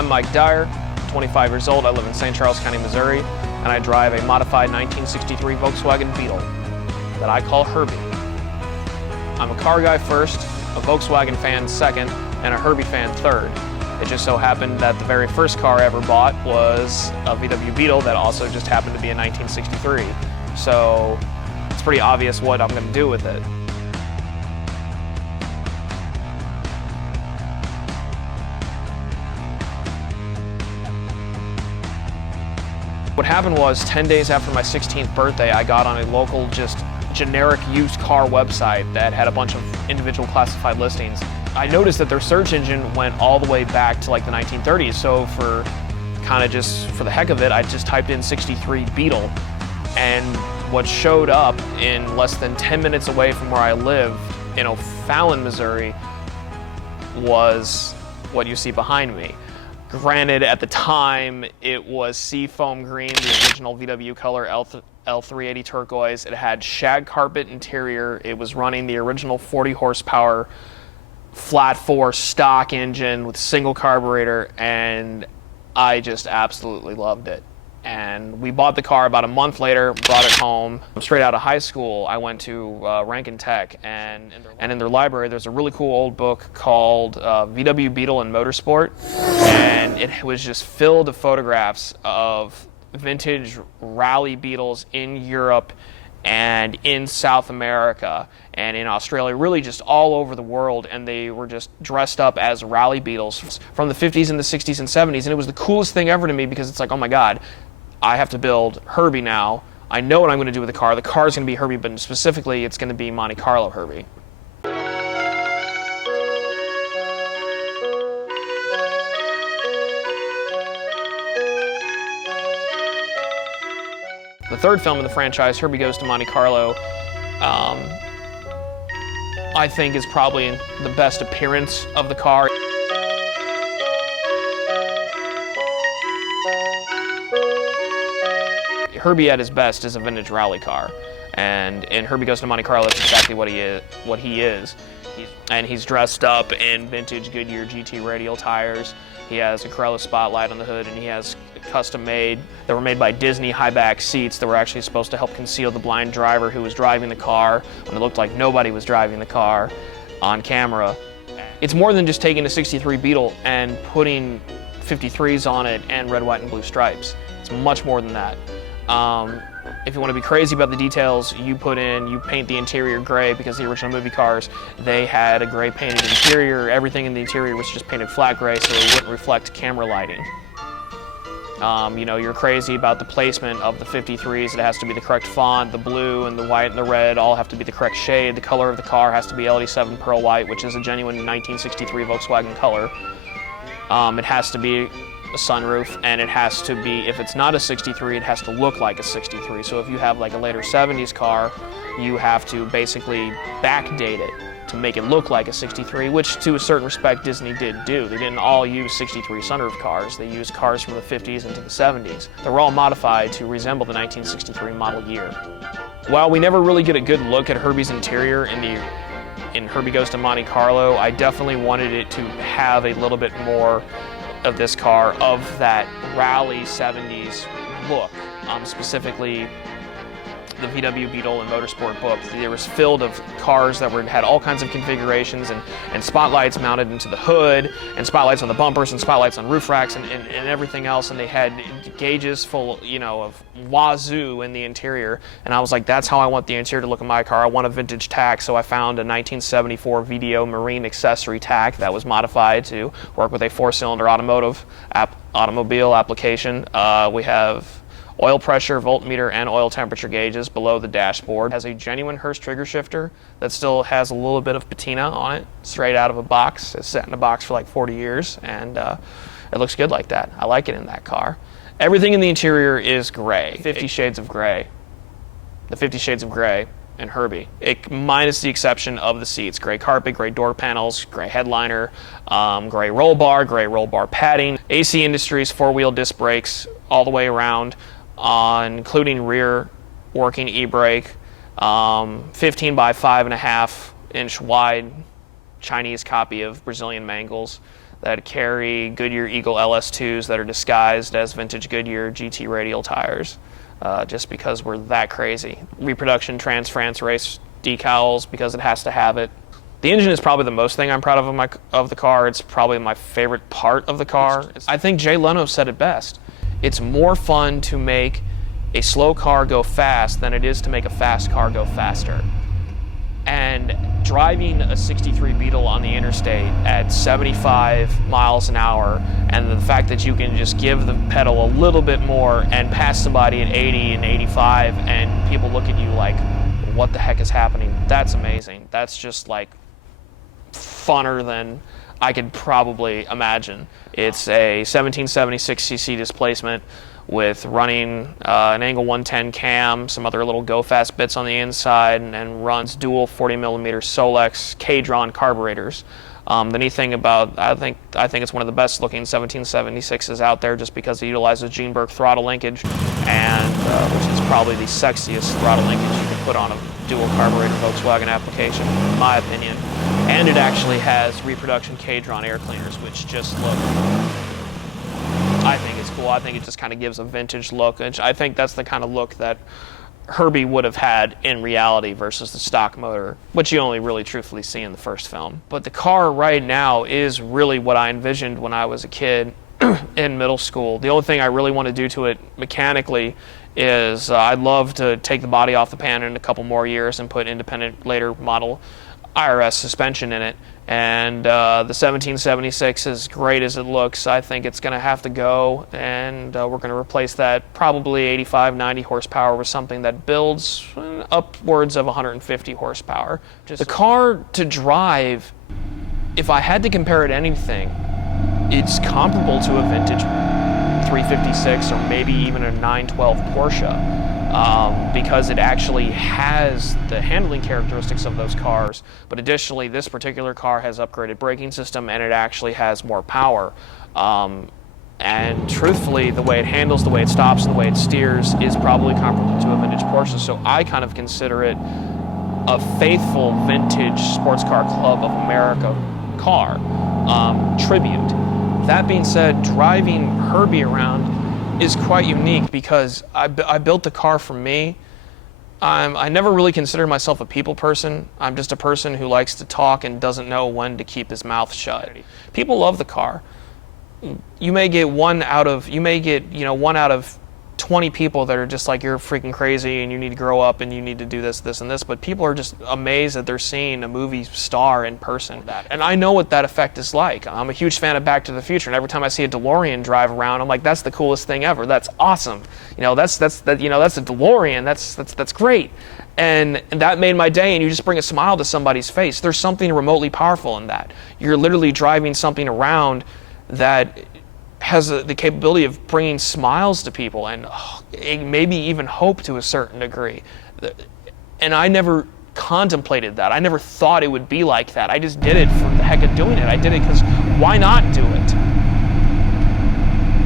I'm Mike Dyer, 25 years old. I live in St. Charles County, Missouri, and I drive a modified 1963 Volkswagen Beetle that I call Herbie. I'm a car guy first, a Volkswagen fan second, and a Herbie fan third. It just so happened that the very first car I ever bought was a VW Beetle that also just happened to be a 1963. So it's pretty obvious what I'm going to do with it. What happened was 10 days after my 16th birthday, I got on a local just generic used car website that had a bunch of individual classified listings. I noticed that their search engine went all the way back to like the 1930s. So for kind of just for the heck of it, I just typed in 63 Beetle, and what showed up in less than 10 minutes away from where I live in O'Fallon, Missouri, was what you see behind me. Granted, at the time, it was seafoam green, the original VW color L380 turquoise. It had shag carpet interior. It was running the original 40 horsepower flat four stock engine with single carburetor, and I just absolutely loved it. And we bought the car about a month later, brought it home. Straight out of high school, I went to Rankin Tech, and in their library, there's a really cool old book called VW Beetle and Motorsport, and it was just filled with photographs of vintage rally Beetles in Europe and in South America and in Australia, really just all over the world, and they were just dressed up as rally Beetles from the 50s and the 60s and 70s, and it was the coolest thing ever to me because it's like, oh my God, I have to build Herbie now. I know what I'm going to do with the car. The car is going to be Herbie, but specifically it's going to be Monte Carlo Herbie. The third film in the franchise, Herbie Goes to Monte Carlo, I think is probably the best appearance of the car. Herbie at his best is a vintage rally car, and in Herbie Goes to Monte Carlo, that's exactly what he is. He's dressed up in vintage Goodyear GT radial tires. He has a Corella spotlight on the hood, and he has custom made, that were made by Disney high back seats that were actually supposed to help conceal the blind driver who was driving the car when it looked like nobody was driving the car on camera. It's more than just taking a 63 Beetle and putting 53s on it and red, white, and blue stripes. It's much more than that. If you want to be crazy about the details, you paint the interior gray, because the original movie cars, they had a gray painted interior. Everything in the interior was just painted flat gray so it wouldn't reflect camera lighting. You know, you're crazy about the placement of the 53s. It has to be the correct font. The blue and the white and the red all have to be the correct shade. The color of the car has to be LD7 pearl white, which is a genuine 1963 Volkswagen color. It has to be a sunroof, and it has to be, if it's not a 63, it has to look like a 63. So if you have like a later 70s car, you have to basically backdate it to make it look like a 63, which to a certain respect Disney did do. They didn't all use 63 sunroof cars. They used cars from the 50s into the 70s. They were all modified to resemble the 1963 model year. While we never really get a good look at Herbie's interior in Herbie Goes to Monte Carlo, I definitely wanted it to have a little bit more of this car, of that rally 70s look, specifically the VW Beetle and Motorsport book. There was filled of cars that had all kinds of configurations and spotlights mounted into the hood, and spotlights on the bumpers, and spotlights on roof racks, and everything else, and they had gauges full, you know, of wazoo in the interior. And I was like, that's how I want the interior to look in my car. I want a vintage tack, so I found a 1974 VDO marine accessory tack that was modified to work with a four-cylinder automobile application. We have oil pressure, voltmeter, and oil temperature gauges below the dashboard. It has a genuine Hurst trigger shifter that still has a little bit of patina on it, straight out of a box. It's sat in a box for like 40 years, and it looks good like that. I like it in that car. Everything in the interior is gray. 50 Shades of Gray. The 50 Shades of Gray in Herbie. Minus the exception of the seats. Gray carpet, gray door panels, gray headliner, gray roll bar padding. AC Industries 4-wheel disc brakes all the way around, including rear working e-brake, 15 by 5.5 inch wide Chinese copy of Brazilian Mangles. that carry Goodyear Eagle LS2s that are disguised as vintage Goodyear GT radial tires, just because we're that crazy. Reproduction Trans France race decals because it has to have it. The engine is probably the most thing I'm proud of the car. It's probably my favorite part of the car. I think Jay Leno said it best. It's more fun to make a slow car go fast than it is to make a fast car go faster. And driving a 63 Beetle on the interstate at 75 miles an hour, and the fact that you can just give the pedal a little bit more and pass somebody at 80 and 85 and people look at you like, what the heck is happening? That's amazing. That's just like funner than I could probably imagine. It's a 1776cc displacement with running an angle 110 cam, some other little go-fast bits on the inside, and runs dual 40mm Solex K-Drawn carburetors. The neat thing about, I think it's one of the best looking 1776s out there just because it utilizes Gene-Burke throttle linkage, and which is probably the sexiest throttle linkage you can put on a dual carburetor Volkswagen application, in my opinion. And it actually has reproduction K-Drawn air cleaners, which just look, I think it's cool. I think it just kind of gives a vintage look. I think that's the kind of look that Herbie would have had in reality versus the stock motor, which you only really truthfully see in the first film. But the car right now is really what I envisioned when I was a kid in middle school. The only thing I really want to do to it mechanically is I'd love to take the body off the pan in a couple more years and put independent later model IRS suspension in it. And the 1776, as great as it looks, I think it's going to have to go, and we're going to replace that probably 85, 90 horsepower with something that builds upwards of 150 horsepower. The car to drive, if I had to compare it to anything, it's comparable to a vintage 356 or maybe even a 912 Porsche. Because it actually has the handling characteristics of those cars, but additionally this particular car has upgraded braking system and it actually has more power. And truthfully, the way it handles, the way it stops, and the way it steers is probably comparable to a vintage Porsche, so I kind of consider it a faithful vintage Sports Car Club of America car tribute. That being said, driving Herbie around is quite unique because I built the car for me. I never really considered myself a people person. I'm just a person who likes to talk and doesn't know when to keep his mouth shut. People love the car. You may get one out of 20 people that are just like, you're freaking crazy and you need to grow up and you need to do this, this, and this, but people are just amazed that they're seeing a movie star in person. And I know what that effect is like. I'm a huge fan of Back to the Future, and every time I see a DeLorean drive around, I'm like, that's the coolest thing ever. That's awesome. That's a DeLorean. That's great. And that made my day, and you just bring a smile to somebody's face. There's something remotely powerful in that. You're literally driving something around that has the capability of bringing smiles to people and maybe even hope to a certain degree. And I never contemplated that. I never thought it would be like that. I just did it for the heck of doing it. I did it because why not do it?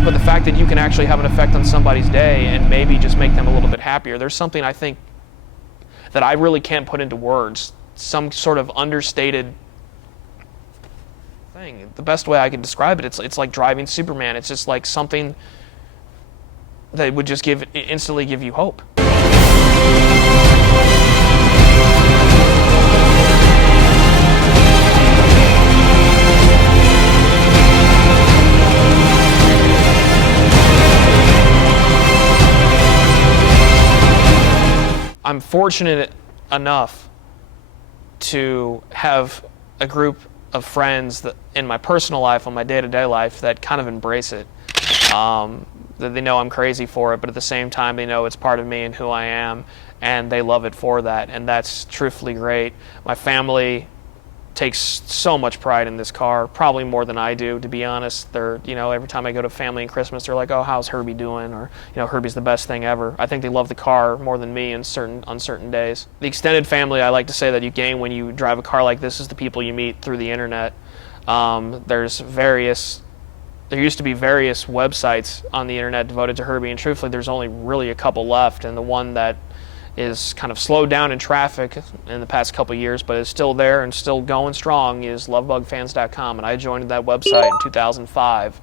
But the fact that you can actually have an effect on somebody's day and maybe just make them a little bit happier, there's something I think that I really can't put into words. Some sort of understated thing. The best way I could describe it, it's like driving Superman. It's just like something that would just instantly give you hope. I'm fortunate enough to have a group of friends that in my personal life, on my day-to-day life, that kind of embrace it. That they know I'm crazy for it, but at the same time they know it's part of me and who I am, and they love it for that, and that's truthfully great. My family takes so much pride in this car, probably more than I do, to be honest. They're, every time I go to family and Christmas, they're like, oh, how's Herbie doing? Or, Herbie's the best thing ever. I think they love the car more than me on certain days. The extended family, I like to say, that you gain when you drive a car like this is the people you meet through the internet. There used to be various websites on the internet devoted to Herbie, and truthfully, there's only really a couple left, and the one that is kind of slowed down in traffic in the past couple years, but is still there and still going strong, is lovebugfans.com, and I joined that website in 2005.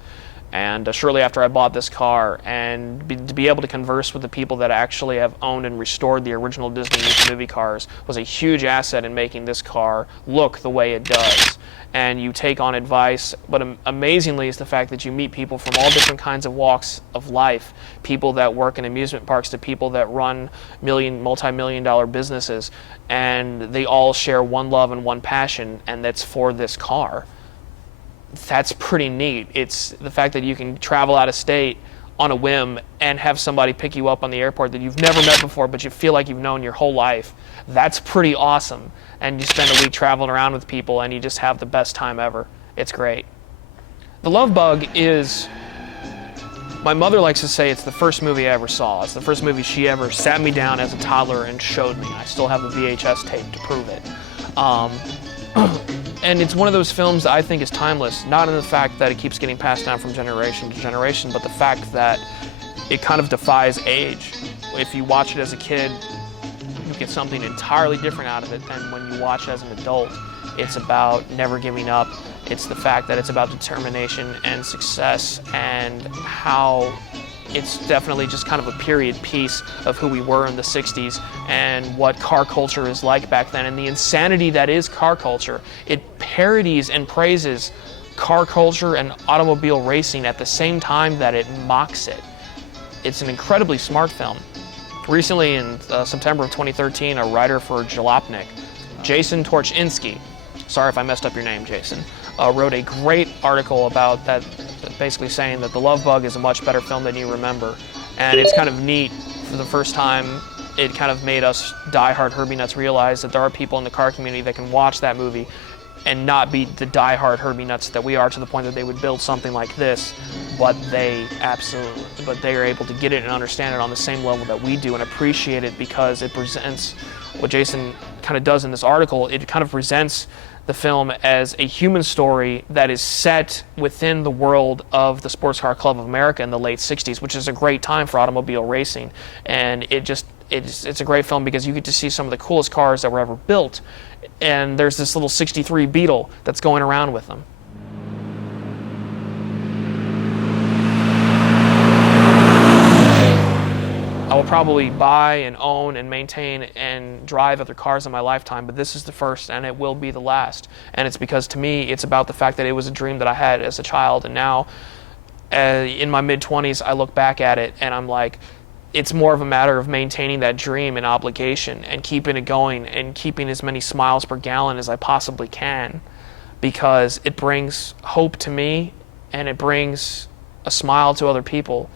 And shortly after I bought this car, and to be able to converse with the people that actually have owned and restored the original Disney movie cars was a huge asset in making this car look the way it does. And you take on advice, but amazingly is the fact that you meet people from all different kinds of walks of life, people that work in amusement parks to people that run multi-million-dollar businesses, and they all share one love and one passion, and that's for this car. That's pretty neat. It's the fact that you can travel out of state on a whim and have somebody pick you up on the airport that you've never met before, but you feel like you've known your whole life. That's pretty awesome. And you spend a week traveling around with people and you just have the best time ever. It's great. The Love Bug is, my mother likes to say, it's the first movie I ever saw. It's the first movie she ever sat me down as a toddler and showed me. I still have the VHS tape to prove it. And it's one of those films that I think is timeless, not in the fact that it keeps getting passed down from generation to generation, but the fact that it kind of defies age. If you watch it as a kid, you get something entirely different out of it than when you watch it as an adult. It's about never giving up. It's the fact that it's about determination and success, and how it's definitely just kind of a period piece of who we were in the 60s and what car culture is like back then, and the insanity that is car culture. It parodies and praises car culture and automobile racing at the same time that it mocks it. It's an incredibly smart film. Recently, in September of 2013, a writer for Jalopnik, Jason Torchinsky, sorry if I messed up your name, Jason, wrote a great article about that, basically saying that The Love Bug is a much better film than you remember. And it's kind of neat. For the first time, it kind of made us diehard Herbie nuts realize that there are people in the car community that can watch that movie and not be the diehard Herbie nuts that we are, to the point that they would build something like this, but they are able to get it and understand it on the same level that we do and appreciate it, because it presents what Jason kind of does in this article. It kind of presents the film as a human story that is set within the world of the Sports Car Club of America in the late 60s, which is a great time for automobile racing. And it's a great film because you get to see some of the coolest cars that were ever built. And there's this little 63 Beetle that's going around with them. I will probably buy and own and maintain and drive other cars in my lifetime, but this is the first and it will be the last. And it's because, to me, it's about the fact that it was a dream that I had as a child, and now in my mid-20s I look back at it and I'm like, it's more of a matter of maintaining that dream and obligation and keeping it going and keeping as many smiles per gallon as I possibly can, because it brings hope to me and it brings a smile to other people,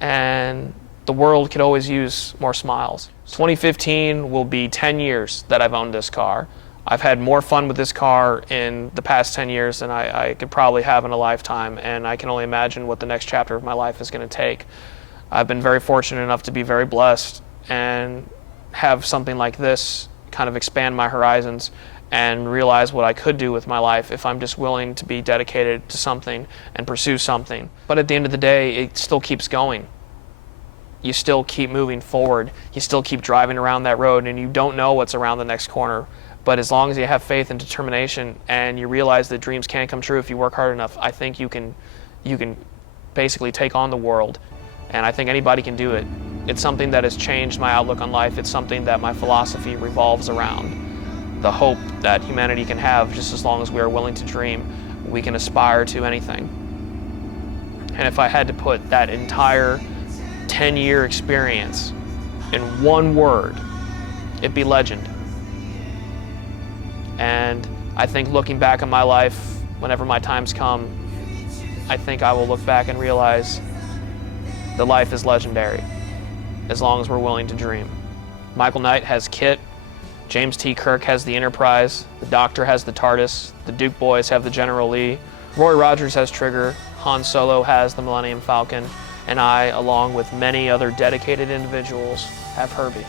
and the world could always use more smiles. 2015 will be 10 years that I've owned this car. I've had more fun with this car in the past 10 years than I could probably have in a lifetime, and I can only imagine what the next chapter of my life is going to take. I've been very fortunate enough to be very blessed and have something like this kind of expand my horizons and realize what I could do with my life if I'm just willing to be dedicated to something and pursue something. But at the end of the day, it still keeps going. You still keep moving forward. You still keep driving around that road, and you don't know what's around the next corner. But as long as you have faith and determination and you realize that dreams can come true if you work hard enough, I think you can basically take on the world. And I think anybody can do it. It's something that has changed my outlook on life. It's something that my philosophy revolves around. The hope that humanity can have, just as long as we are willing to dream, we can aspire to anything. And if I had to put that entire 10-year experience in one word, it'd be legend. And I think looking back on my life, whenever my times come, I think I will look back and realize that life is legendary, as long as we're willing to dream. Michael Knight has KITT, James T. Kirk has the Enterprise, the Doctor has the TARDIS, the Duke Boys have the General Lee, Roy Rogers has Trigger, Han Solo has the Millennium Falcon, and I, along with many other dedicated individuals, have Herbie.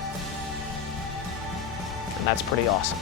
And that's pretty awesome.